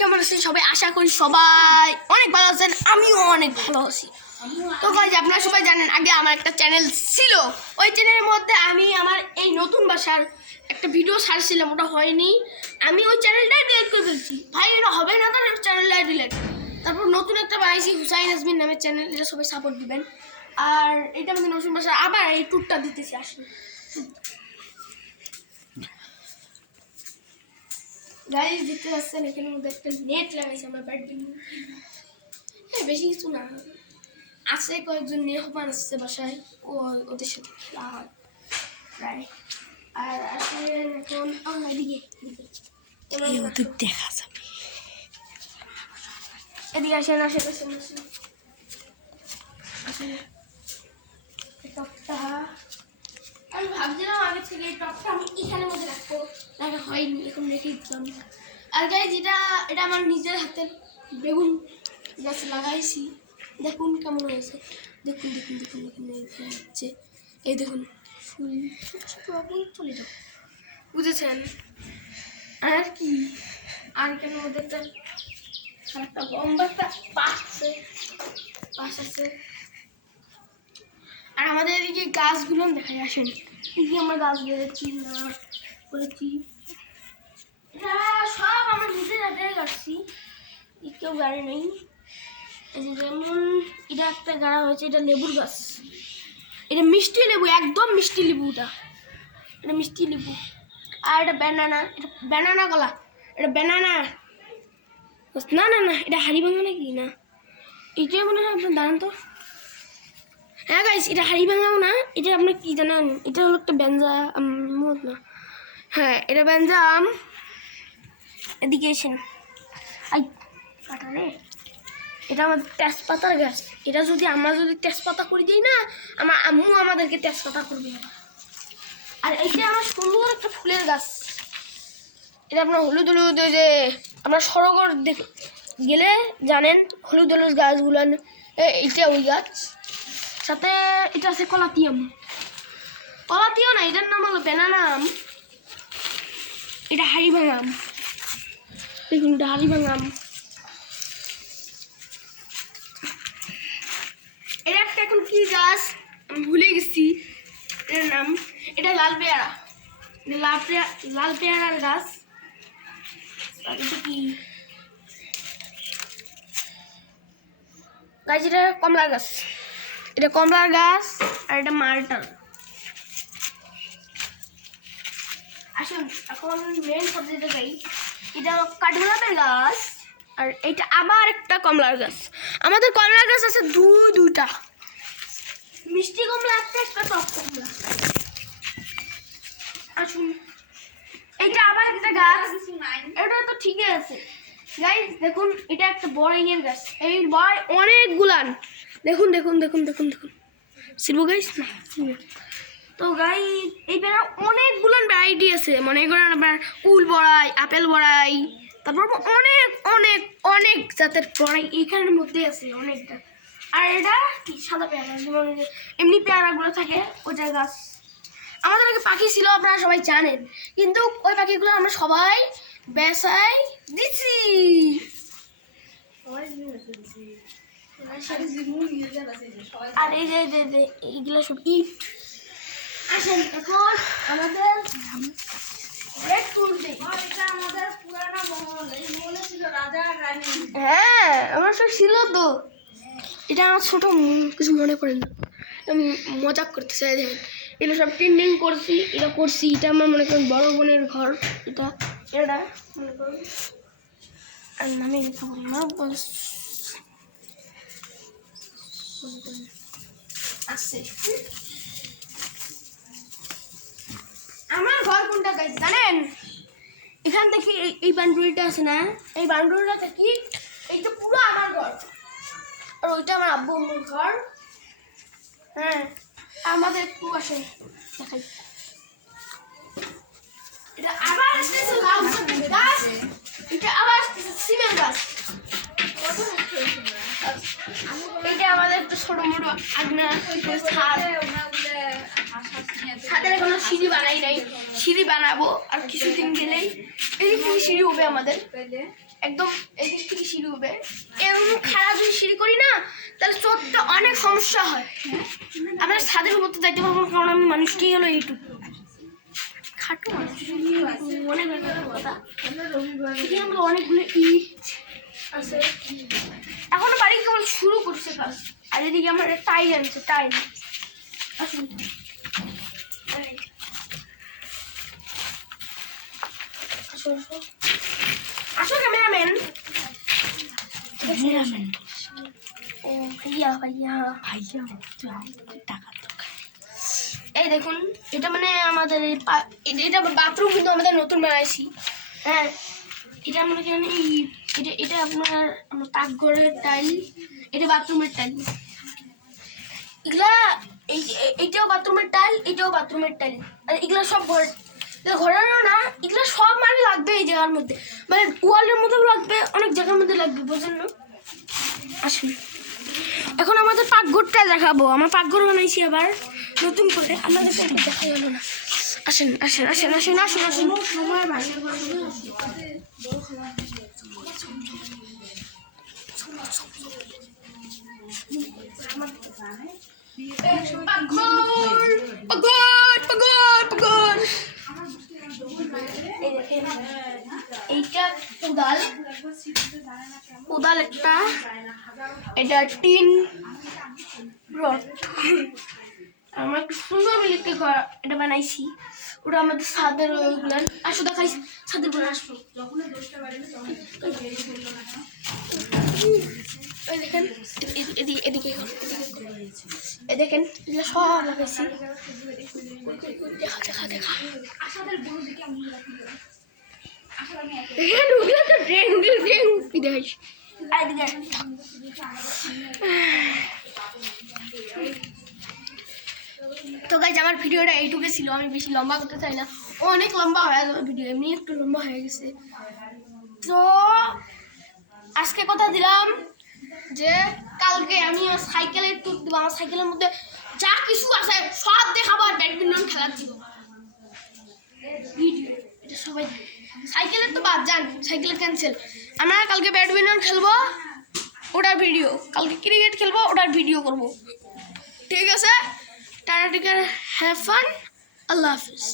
কেমন আছেন সবাই? আশা করি সবাই অনেক ভালো আছেন, আমিও অনেক ভালো আছি। তো গাইজ আপনারা সবাই জানেন আগে আমার একটা চ্যানেল ছিল, ওই চ্যানেলের মধ্যে আমি আমার এই নতুন বাসার একটা ভিডিও ছাড়ছিলাম, ওটা হয়নি। আমি ওই চ্যানেলটাই ডিলিট করে ফেলছি। ভাই এটা হবে না, তার চ্যানেলটাই ডিলিট। তারপর নতুন একটা বানাইছি হুসাইন আজমিন নামের চ্যানেল, এটা সবাই সাপোর্ট দিবেন। আর এটা আমাদের নতুন বাসা আবার এই ট্যুরটা দিতেছি আসলে। গাইজ দেখতে পাচ্ছেন এখানের মধ্যে একটা নেট লাগাইছে আমার ব্যাডমিন্টন। হ্যাঁ বেশি কিছু না, আছে কয়েকজন মেহমান আসছে বাসায়, ওদের সাথে খেলা হয় প্রায়। আর আসলে এখন এদিকে দেখা যাবে, এদিকে আসেন আসেন আসেন আসেন আসেন। টপটা আমি ভাবছিলাম আগে থেকে এই টপটা আমি এখানের মধ্যে রাখবো, রাখা হয়নি, এখন রেখে দিচ্ছিলাম। আর গাইজ এটা আমার নিজের হাতের বেগুন গাছ লাগাইছি, দেখুন কেমন হয়েছে। দেখুন দেখুন দেখুন দেখুন হচ্ছে, এই দেখুন ফুল চলে যাও, বুঝেছেন? আর কি, আর কেন মধ্যে একটা বম্বারটা পাশ আছে। আর আমাদের এদিকে গাছগুলো দেখায়, আসেন কি আমরা গাছ বেড়েছি না করেছি, এটা সব আমার নিজের হাতে গাছছি, কেউ গাড়ি নেই। এই যে যেমন এটা একটা গাড়া হয়েছে, এটা লেবুর গাছ, এটা মিষ্টি লেবু, একদম মিষ্টি লেবুটা, এটা মিষ্টি লেবু। আর এটা ব্যানানা, এটা ব্যানানা কলা, এটা ব্যানানা না না না, এটা হাড়ি ভাঙা নাকি না, এটাই মনে হয় আপনার দাঁড়ান তো। হ্যাঁ গাইস, এটা হাড়ি ভাঙাও না, এটা আপনার কি জানেন, এটা হলো একটা ব্যাঞ্জা না, হ্যাঁ এটা ব্যাঞ্জা আম। এদিকে এসেন, আই কাটা রে, এটা আমাদের তেজপাতার গাছ। এটা যদি আমরা তেজপাতা করে দিই না, আমার আম্মু আমাদেরকে তেজপাতা করবে। আর এইটা আমার সুন্দর একটা ফুলের গাছ, এটা আপনার হলুদ হলুদ, ওই যে আমরা সরোবর গেলে জানেন হলুদ হলুদ গাছগুলো, এইটা ওই গাছ। সাথে এটা আছে কলাতিও না, এটার নাম হলো ব্যানানা আম। এটা হাড়ি ভাঙা আম, দেখুন এটা হাড়ি ভাঙা আম। এটা একটা এখন কি গাছ আমি ভুলে গেছি এটার নাম, এটা লাল পেয়ারা, লাল পেয়ারার গাছ। আর এটা কি গাছ, এটা কমলা গাছ, এটা কমলার গাছ। আর এটা মালটার। আসুন এখন মেন সাবজেক্টে যাই, এটা কাঠগোলাপের গাছ। আর এইটা আবার একটা কমলার গাছ। আমাদের কমলার গাছ আছে দুইটা, মিষ্টি কমলা একটা টক কমলা। আসুন এইটা আবার একটা গাছ, এটা তো ঠিকই আছে গাইস। দেখুন এটা একটা বড়াইয়ের গাছ, এই বড়াই অনেকগুলান, দেখুন দেখুন দেখুন দেখুন দেখুন শিবু গাইস না। তো গাই এই বেড়া অনেকগুলান ভ্যারাইটি আছে, মনে করেন আপনার কুল বড়াই, আপেল বড়াই, তারপর অনেক অনেক অনেক জাতের বড়াই এইখানের মধ্যে আছে অনেকটা। আর এটা কি সাদা পেয়ারা, যেমন এমনি পেয়ারাগুলো থাকে ওইটার গাছ। আমাদের আগে পাখি ছিল, আপনারা সবাই জানেন, কিন্তু ওই পাখিগুলো আমরা সবাই বেসাই দিচ্ছি। আর এই যে এইগুলো সব ইট। আসেন এখন আমাদের হ্যাঁ আমার সব ছিল তো, এটা আমার ছোট কিছু মনে করেন না, মজাক করতে চাই। দেখেন এগুলো সব টিন্ডিং করছি, এটা করছি, এটা আমার মনে করেন বড় বোনের ঘর, এটা মনে করুন। আর আমি আসছে আমার ঘর কোনটা গাইজ জানেন, এখান থেকে এই বাউন্ডারিটা আছে না, এই বাউন্ডারিটা থেকে এইটা পুরো আমার ঘর, আর ওইটা আমার আব্বু আম্মুর ঘর। হ্যাঁ আমাদের একটু আসে দেখাই, এটা আবার আসতেছে লাউ গাছ, এটা আবার আসতেছে সিমের গাছ। এটা আমাদের একটু ছোট মোটো আগনা ছাদ, ছাদের কোনো সিঁড়ি বানাই নাই, সিঁড়ি বানাবো আর কিছুদিন গেলেই। এদিক থেকে সিঁড়ি হবে আমাদের, একদম এদিক থেকে সিঁড়ি হবে। এরকম খারাপ যদি সিঁড়ি করি না তাহলে চড়তে অনেক সমস্যা হয়। আমরা ছাদের উপর তো যাইতে পারবো না, কারণ আমি মানুষটাই হলো এইটুকু খাটো মানুষ। অনেক কথা, আমরা অনেকগুলো ইট আছে, এখনো বাড়ি কেবল শুরু করছে কাজ। আর এদিকে আমার টাইল আনছে, টাইল। আসুন আসো ক্যামেরাম্যান। ও ভাইয়া ভাইয়া ভাইয়া টাকা। এই দেখুন, এটা মানে আমাদের এটা বাথরুম, কিন্তু আমাদের নতুন বানাইছি। হ্যাঁ, এটা মনে করেন এটা আপনার আমার পাকঘরের টাইল, এটা বাথরুমের টাইল। এগুলা এইটাও বাথরুমের টাইল, এটাও বাথরুমের টাইল। আর এগুলা সব ঘরেরও না, এগুলা সব মানে লাগবে এই জায়গার মধ্যে, মানে ওয়ালের মধ্যেও লাগবে, অনেক জায়গার মধ্যে লাগবে, বুঝলেন না? আসুন এখন আমাদের পাকঘরটা দেখাবো। আমার পাকঘর বানাইছি আবার নতুন করে, আপনাদেরকে দেখা গেল না। আসেন আসেন আসেন আসেন আসেন আসেন। এইটা কোদাল, কোদাল একটা, এটা টিন রড। আমার একটু সুন্দর মিলিতে ঘর এটা বানাইছি, ওটা আমাদের ছাদের ওইগুলো। আসো দেখাইছি ছাদের উপরে, আসবো। ওই দেখেন এদিকে এই দেখেন, এগুলো সব লাগাইছি। দেখা দেখা দেখা ওগুলো তো ড্রেন, ড্রেন দেখাইছি। তো গাইজ আমার ভিডিওটা এইটুকু ছিল, আমি বেশি লম্বা করতে চাই না, অনেক লম্বা হয়ে যাবে ভিডিও, এমনি একটু লম্বা হয়ে গেছে। তো আজকে কথা দিলাম যে কালকে আমি সাইকেলের ট্যুর দেবো, আমার সাইকেলের মধ্যে যা কিছু আছে সব দেখাবো, আর ব্যাডমিন্টন খেলার দিব ভিডিও। এটা সবাই, সাইকেলের তো বাদ যান, সাইকেল ক্যান্সেল। আমরা কালকে ব্যাডমিন্টন খেলবো, ওটার ভিডিও, কালকে ক্রিকেট খেলবো, ওটার ভিডিও করবো, ঠিক আছে? Tata, take care, have fun, আল্লাহ হাফিজ।